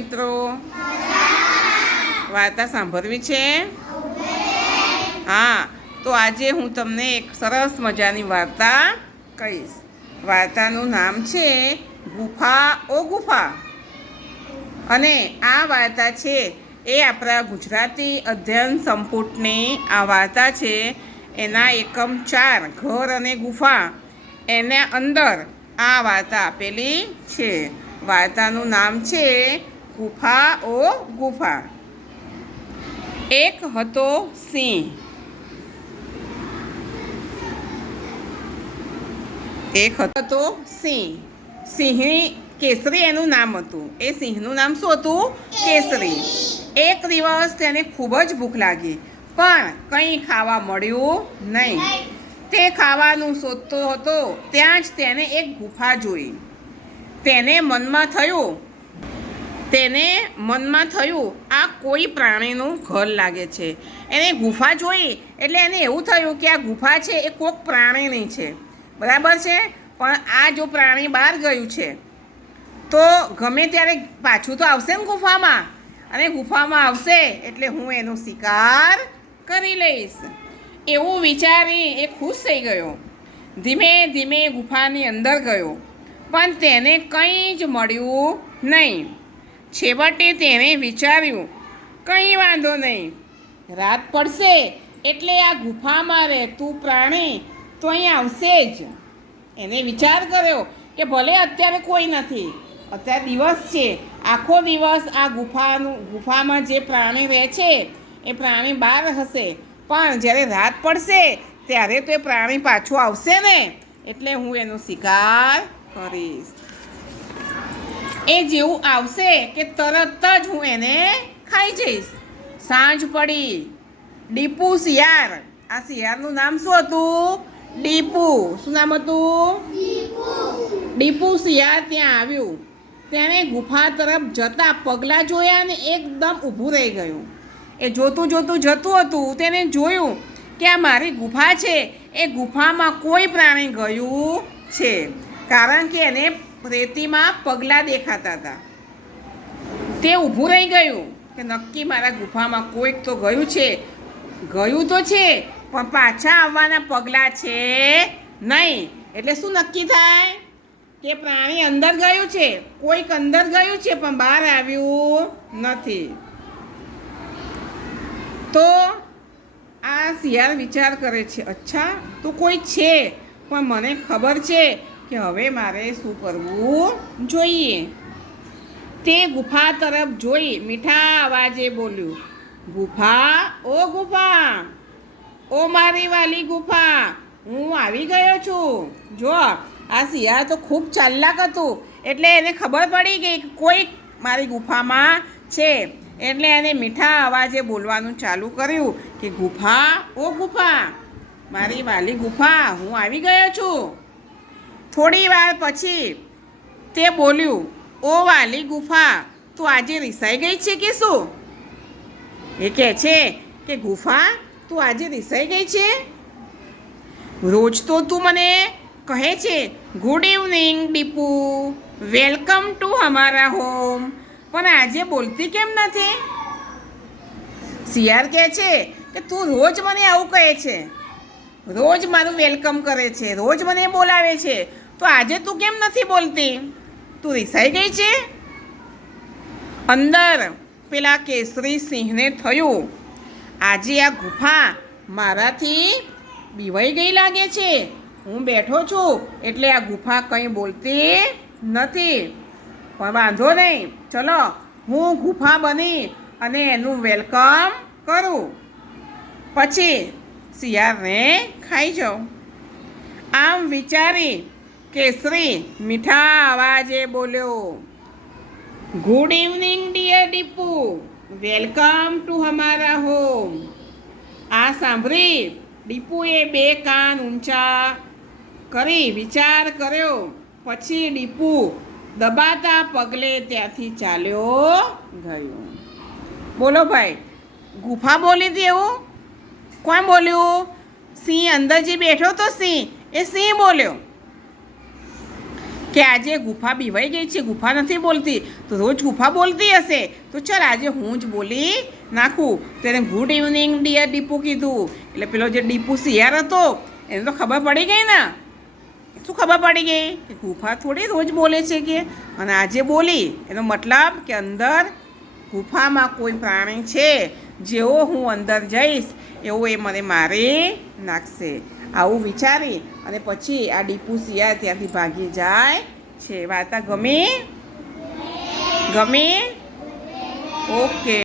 મિત્રો, વાર્તા સાંભળવી છે? હા, તો આજે હું તમને એક સરસ મજાની વાર્તા કહીશ. વાર્તાનું નામ છે ગુફા ઓ ગુફા. અને આ વાર્તા છે એ આપણા ગુજરાતી અધ્યયન સંપુટની આ વાર્તા છે. એના એકમ ચાર, ઘર અને ગુફા. એના અંદર આ વાર્તા આપેલી છે. વાર્તાનું નામ છે ગુફા ઓ ગુફા. એક હતો સિંહ. એક હતો સિંહ. સિંહની કેસરી એનું નામ હતું. એ સિંહનું નામ શું હતું? કેસરી. એક દિવસ તેને ખૂબ જ ભૂખ લાગી, પણ કંઈ ખાવા મળ્યું નહીં. તે ખાવાનું શોધતો હતો. ત્યાં જ તેને એક ગુફા જોઈ. તેને મનમાં થયું તેને મનમાં થયું, આ કોઈ પ્રાણીનું ઘર લાગે છે. એને ગુફા જોઈ, એટલે એને એવું થયું કે આ ગુફા છે, એ કોઈક પ્રાણીની છે. બરાબર છે? પણ આ જો પ્રાણી બહાર ગયું છે, તો ગમે ત્યારે પાછું તો આવશે ને ગુફામાં. અને ગુફામાં આવશે, એટલે હું એનો શિકાર કરી લઈશ. એવું વિચારી એ ખુશ થઈ ગયો. ધીમે ધીમે ગુફાની અંદર ગયો. પણ તેને કંઈ જ મળ્યું નહીં. છેવટે તેણે વિચાર્યું, કંઈ વાંધો નહીં. રાત પડશે એટલે આ ગુફામાં રહેતું પ્રાણી, તો અહીં આવશે જ. એને વિચાર કર્યો કે ભલે અત્યારે કોઈ નથી, અત્યારે દિવસ છે. આખો દિવસ આ ગુફાનું, ગુફામાં જે પ્રાણી રહે છે, એ પ્રાણી બહાર હશે. પણ જ્યારે રાત પડશે, ત્યારે તો એ પ્રાણી પાછું આવશે ને. એટલે હું એનો શિકાર કરીશ. એ જેવું આવશે કે તરત જ હું એને ખાઈ જઈશ. સાંજ પડી. ડીપુ શિયાર આ શિયાળનું નામ શું હતું? ડીપુ. શું નામ હતું? ડીપુ શિયાળ ત્યાં આવ્યું. તેણે ગુફા તરફ જતાં પગલાં જોયા અને એકદમ ઊભું રહી ગયું. એ જોતું જોતું જતું હતું. તેને જોયું કે આ મારી ગુફા છે. એ ગુફામાં કોઈ પ્રાણી ગયું છે. કારણ કે એને રેતીમાં પગલાં દેખાતા હતા. તે ઊભું રહી ગયું કે નક્કી મારા ગુફામાં કોઈક તો ગયું છે. ગયું તો છે, પણ પાછા આવવાના પગલાં છે નહીં. એટલે શું નક્કી થાય? કે પ્રાણી અંદર ગયું છે, કોઈક અંદર ગયું છે, પણ બહાર આવ્યું નથી. તો આ શિયાળ વિચાર કરે છે, અચ્છા, તો કોઈ છે, પણ મને ખબર છે કે હવે મારે શું કરવું? જોઈએ. તે ગુફા તરફ જોઈ મીઠા અવાજે બોલ્યું, ગુફા? ઓ ગુફા! ઓ મારી વાલી ગુફા! હું આવી ગયો છું. જો, આ શિયાળ તો ખૂબ ચાલાક હતું, એટલે એને ખબર પડી ગઈ કે કોઈક મારી ગુફામાં છે. એટલે એને મીઠા અવાજે બોલવાનું ચાલુ કર્યું કે, ગુફા? ઓ ગુફા! મારી વાલી ગુફા, હું આવી ગયો છું. થોડી વાર પછી તે બોલ્યું, ઓ વાલી ગુફા, તું આજે રિસાઈ ગઈ છે કે શું? એ કહે છે કે, ગુફા, તું આજે રિસાઈ ગઈ છે? રોજ તો તું મને કહે છે good evening Dipu welcome to અમારા હોમ પણ આજે બોલતી કેમ નથી? સિયાર કહે છે કે, તું રોજ મને આવું કહે છે. રોજ મારું વેલકમ કરે છે, રોજ મને બોલાવે છે. તો આજે તું કેમ નથી બોલતી? તું રિસાઈ ગઈ છે? અંદર પેલા કેસરી સિંહને થયું. આજે આ ગુફા મારાથી બીવાઈ ગઈ લાગે છે. હું બેઠો છું, એટલે આ ગુફા કંઈ બોલતી નથી. પણ વાંધો નહીં, ચલો, હું ગુફા બની અને એનું વેલકમ કરું. પછી શિયાળને ખાઈ જાઉં. આમ વિચારી કેસરી મીઠા અવાજે બોલ્યો good evening dear Dipu welcome to હમારા home આ સાંભળી, ડીપુએ બે કાન ઊંચા કરી વિચાર કર્યો. પછી ડીપુ દબાતા પગલે ત્યાંથી ચાલ્યો ગયો. બોલો ભાઈ, ગુફા બોલી હતી એવું? કોણ બોલ્યું? સિંહ અંદર જે બેઠો તો સિંહ? એ સિંહ બોલ્યો. કે આજે ગુફા બીવાઈ ગઈ છે, ગુફા નથી બોલતી. તો રોજ ગુફા બોલતી હશે. તો ચાલ આજે હું જ બોલી નાખું. તેને ગુડ ઇવનિંગ ડિયર ડીપુ કીધું. એટલે પેલો જે ડીપુ શિયાર હતો, એને તો ખબર પડી ગઈ ને? શું ખબર પડી ગઈ? કે ગુફા થોડી રોજ બોલે છે કે? અને આજે બોલી. એનો મતલબ કે અંદર ગુફામાં કોઈ પ્રાણી છે. જેવો હું અંદર જઈશ, એવું એ મને મારી નાખશે. આવું વિચારી અને પછી આ ડીપુ શિયાળ ત્યાંથી ભાગી જાય છે. વાર્તા ગમે? ગમે? ઓકે.